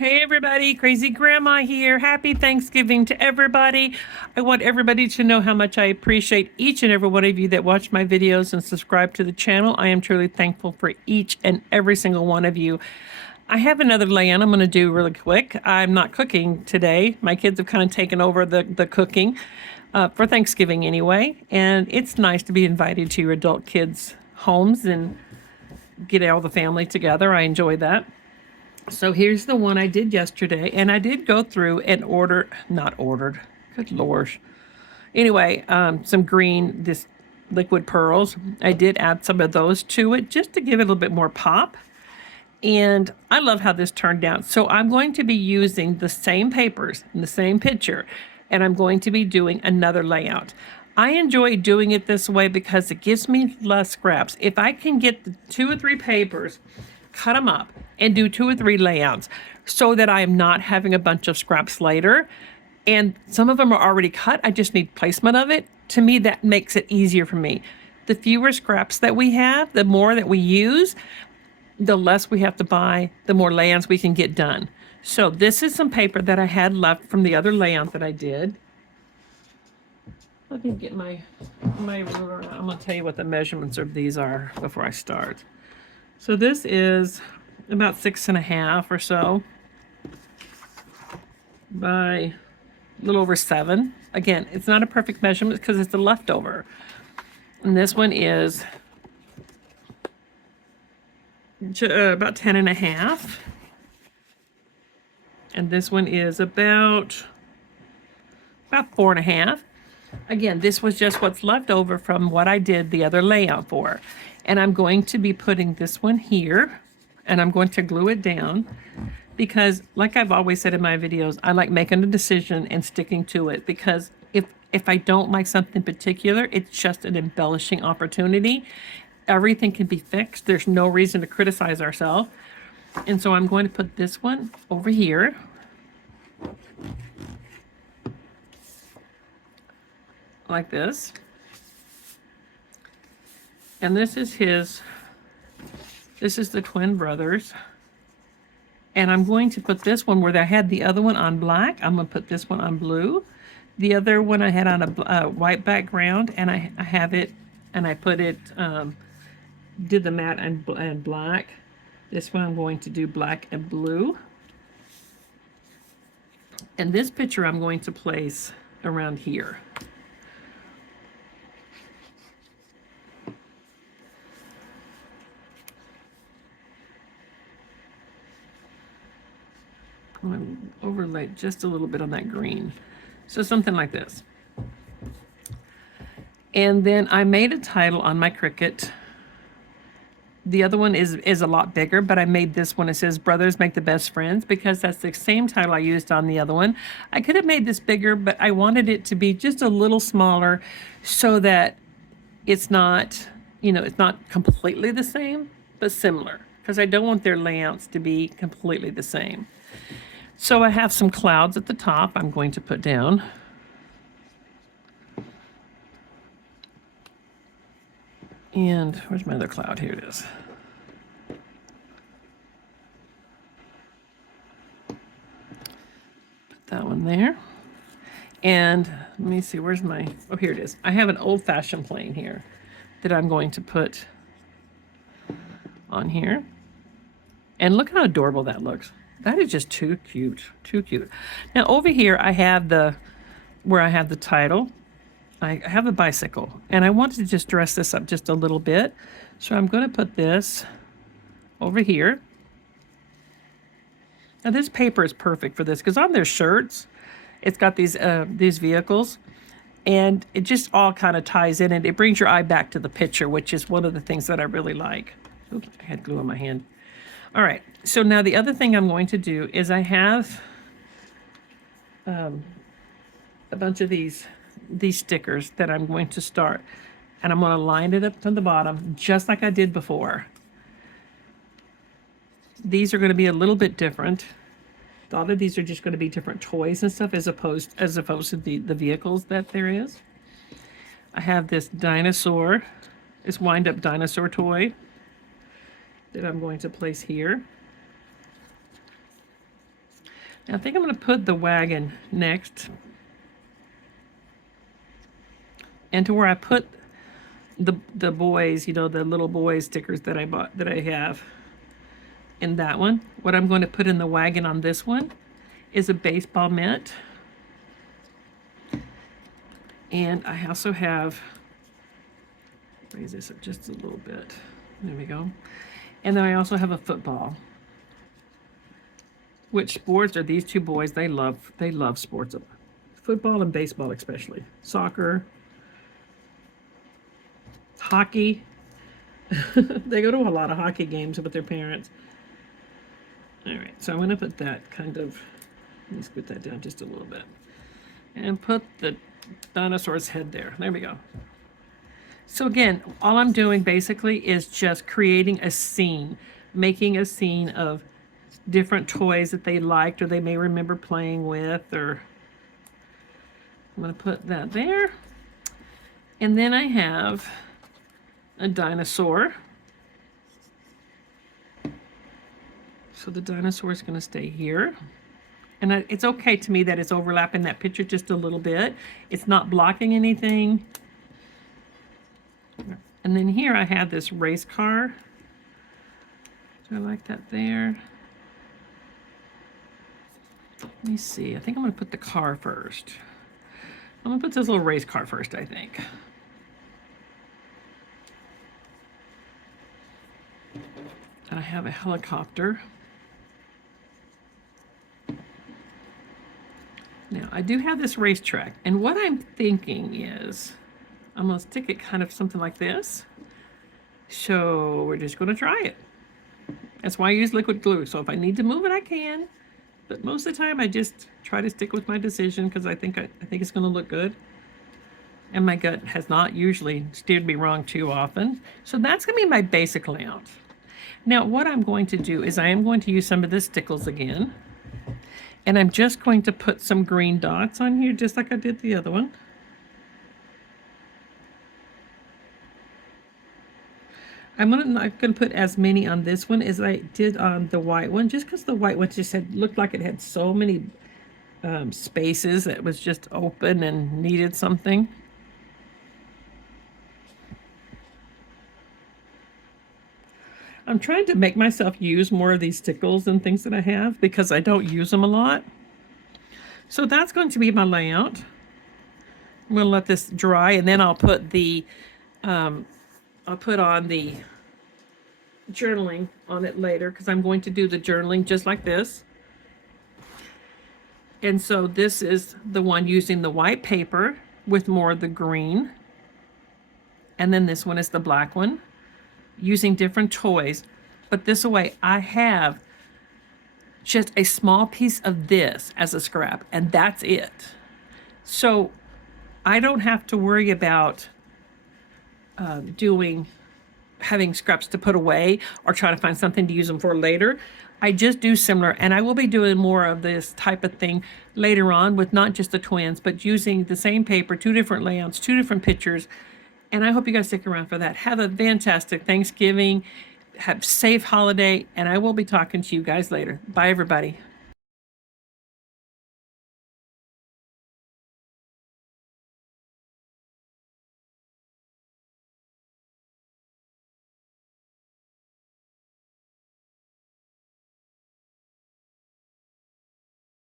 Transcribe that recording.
Hey everybody, Crazy Grandma here. Happy Thanksgiving to everybody. I want everybody to know how much I appreciate each and every one of you that watch my videos and subscribe to the channel. I am truly thankful for each and every single one of you. I have another lay-in I'm going to do really quick. I'm not cooking today. My kids have kind of taken over the cooking for Thanksgiving anyway. And it's nice to be invited to your adult kids' homes and get all the family together. I enjoy that. So here's the one I did yesterday, and I did go through and not ordered, good lord. Anyway, some this liquid pearls. I did add some of those to it just to give it a little bit more pop. And I love how this turned out. So I'm going to be using the same papers in the same picture, and I'm going to be doing another layout. I enjoy doing it this way because it gives me less scraps. If I can get the 2 or 3 papers, cut them up, and do 2 or 3 layouts so that I am not having a bunch of scraps later. And some of them are already cut. I just need placement of it. To me, that makes it easier for me. The fewer scraps that we have, the more that we use, the less we have to buy, the more layouts we can get done. So this is some paper that I had left from the other layout that I did. Let me get my ruler. I'm going to tell you what the measurements of these are before I start. So this is about 6.5 or so by a little over 7. Again, it's not a perfect measurement because it's a leftover. And this one is about 10.5. And this one is about 4.5. Again, this was just what's left over from what I did the other layout for. And I'm going to be putting this one here, and I'm going to glue it down because, like I've always said in my videos, I like making a decision and sticking to it, because if I don't like something particular, it's just an embellishing opportunity. Everything can be fixed. There's no reason to criticize ourselves. And so I'm going to put this one over here. Like this. And this is the twin brothers. And I'm going to put this one where I had the other one on black. I'm going to put this one on blue. The other one I had on a white background, and I have it, and I put it, did the matte and black. This one I'm going to do black and blue. And this picture I'm going to place around here. I'm going to overlay just a little bit on that green. So something like this. And then I made a title on my Cricut. The other one is a lot bigger, but I made this one. It says Brothers Make the Best Friends, because that's the same title I used on the other one. I could have made this bigger, but I wanted it to be just a little smaller so that it's not, it's not completely the same, but similar, because I don't want their layouts to be completely the same. So I have some clouds at the top I'm going to put down. And where's my other cloud? Here it is. Put that one there. And let me see, where's my, oh, here it is. I have an old-fashioned plane here that I'm going to put on here. And look how adorable that looks. That is just too cute, too cute. Now over here I have where I have the title. I have a bicycle, and I wanted to just dress this up just a little bit. So I'm going to put this over here. Now this paper is perfect for this because on their shirts, it's got these vehicles, and it just all kind of ties in, and it brings your eye back to the picture, which is one of the things that I really like. Oops, I had glue on my hand. All right, so now the other thing I'm going to do is I have a bunch of these stickers that I'm going to start, and I'm going to line it up to the bottom just like I did before. These are going to be a little bit different. A lot of these are just going to be different toys and stuff as opposed to the vehicles that there is. I have this dinosaur, this wind-up dinosaur toy that I'm going to place here. Now, I think I'm going to put the wagon next. And to where I put the boys, you know, the little boy stickers that I bought, that I have in that one. What I'm going to put in the wagon on this one is a baseball mitt. And I also have, raise this up just a little bit. There we go. And then I also have a football. Which sports are these two boys? They love sports. Football and baseball especially. Soccer. Hockey. They go to a lot of hockey games with their parents. All right, so I'm going to put that kind of, let me scoot that down just a little bit. And put the dinosaur's head there. There we go. So again, all I'm doing basically is just creating a scene, making a scene of different toys that they liked or they may remember playing with, or I'm going to put that there. And then I have a dinosaur. So the dinosaur is going to stay here. And it's okay to me that it's overlapping that picture just a little bit. It's not blocking anything. And then here I have this race car. Do I like that there? Let me see. I think I'm going to put the car first. I'm going to put this little race car first, I think. I have a helicopter. Now, I do have this racetrack, and what I'm thinking is I'm going to stick it kind of something like this. So we're just going to try it. That's why I use liquid glue. So if I need to move it, I can. But most of the time, I just try to stick with my decision because I think it's going to look good. And my gut has not usually steered me wrong too often. So that's going to be my basic layout. Now, what I'm going to do is I am going to use some of the stickles again. And I'm just going to put some green dots on here, just like I did the other one. I'm not going to put as many on this one as I did on the white one, just because the white one just looked like it had so many spaces that was just open and needed something. I'm trying to make myself use more of these stickles and things that I have because I don't use them a lot. So that's going to be my layout. I'm going to let this dry, and then I'll put the I'll put on the journaling on it later because I'm going to do the journaling just like this. And so this is the one using the white paper with more of the green. And then this one is the black one using different toys. But this way I have just a small piece of this as a scrap, and that's it. So I don't have to worry about having scraps to put away or try to find something to use them for later. I just do similar, and I will be doing more of this type of thing later on with not just the twins, but using the same paper, 2 different layouts, 2 different pictures. And I hope you guys stick around for that. Have a fantastic Thanksgiving. Have a safe holiday, and I will be talking to you guys later. Bye, everybody.